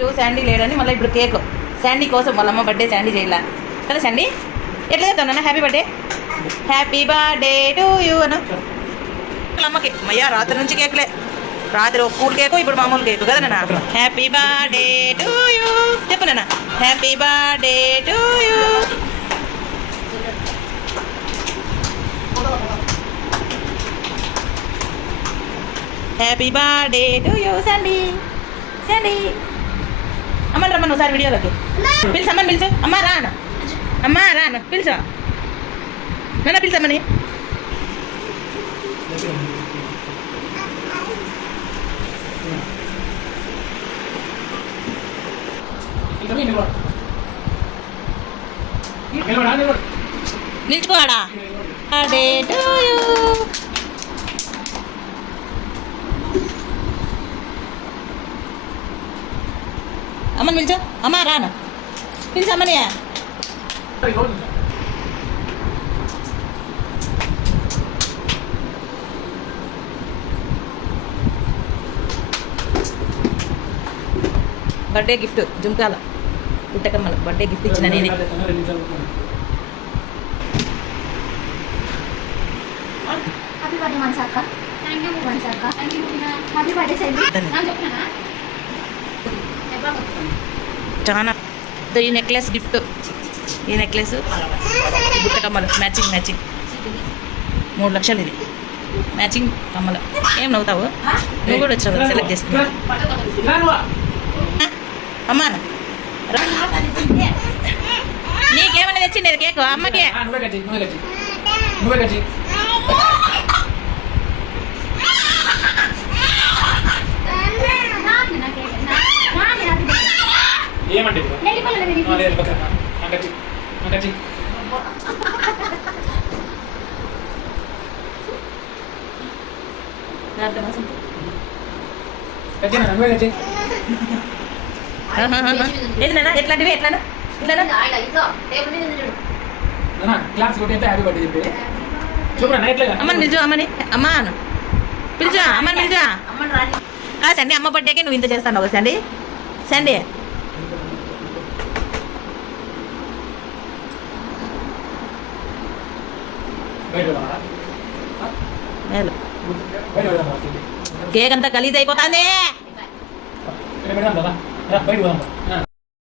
Gift Sandy లేడని మళ్ళీ ఇప్పుడు కేక్. శాండీ కోసం వాళ్ళ అమ్మ బర్త్డే శాండీ చేయాల. కదా శాండీ? ఎట్లా చేద్దాం నాన్న? Happy birthday happy birthday to you అను అమ్మకి. అయ్యా రాత్రి నుంచి కేకులే. రాత్రి ఒక కూల్ కేకు ఇప్పుడు మామూలు కేకు. కదా నాన్న? హ్యాపీ బర్త్డే టు యూ చెప్పు నాన్న. Happy birthday to you happy birthday to you Sandy Sandy అమ్మని రమ్మను ఒకసారి వీడియోలోకి పిలుసు అమ్మని పిలుచు అమ్మ రాను అమ్మ రాను పిలుచు నన్ను పిలుచమ్మని నిల్చుకోవాడా బర్త్డే టు యూ అమ్మని పిలిచు. అమ్మ రాను. పిలిచు అమ్మని. బర్త్డే గిఫ్ట్ జుంకాల. పుట్టకమ్మలు బర్త్డే గిఫ్ట్ ఇచ్చిన నేనే. హ్యాపీ బర్త్డే మనసా అక్క. థ్యాంక్ యూ మనసా అక్క. థ్యాంక్ యూ హ్యాపీ బర్త్డే నాకు చెప్పినా చాలా. ఈ నెక్లెస్ గిఫ్ట్ ఈ నెక్లెస్ బుట్టకమ్మలు మ్యాచింగ్ మ్యాచింగ్ మూడు లక్షలు ఇది. మ్యాచింగ్ కమ్మలు. ఏం నవ్వుతావు? నువ్వు కూడా వచ్చావు సెలెక్ట్ చేసుకున్నావు. అమ్మా నీకేమైనా తెచ్చింది కేకు అమ్మకే. నాన్న ఎట్లాంటివి? కొట్టి హ్యాపీ బర్త్డే చెప్పి. అమ్మని పిలిచు అమ్మని. అమ్మా అను. పిలిచా అమ్మని పిలిచా. ఆ సండే అమ్మ బర్త్డేకి నువ్వు ఇంత చేస్తాను ఒక సండే? సండే. మేలు. కేక్ అంతా గలీజ్ అయిపోతుంది.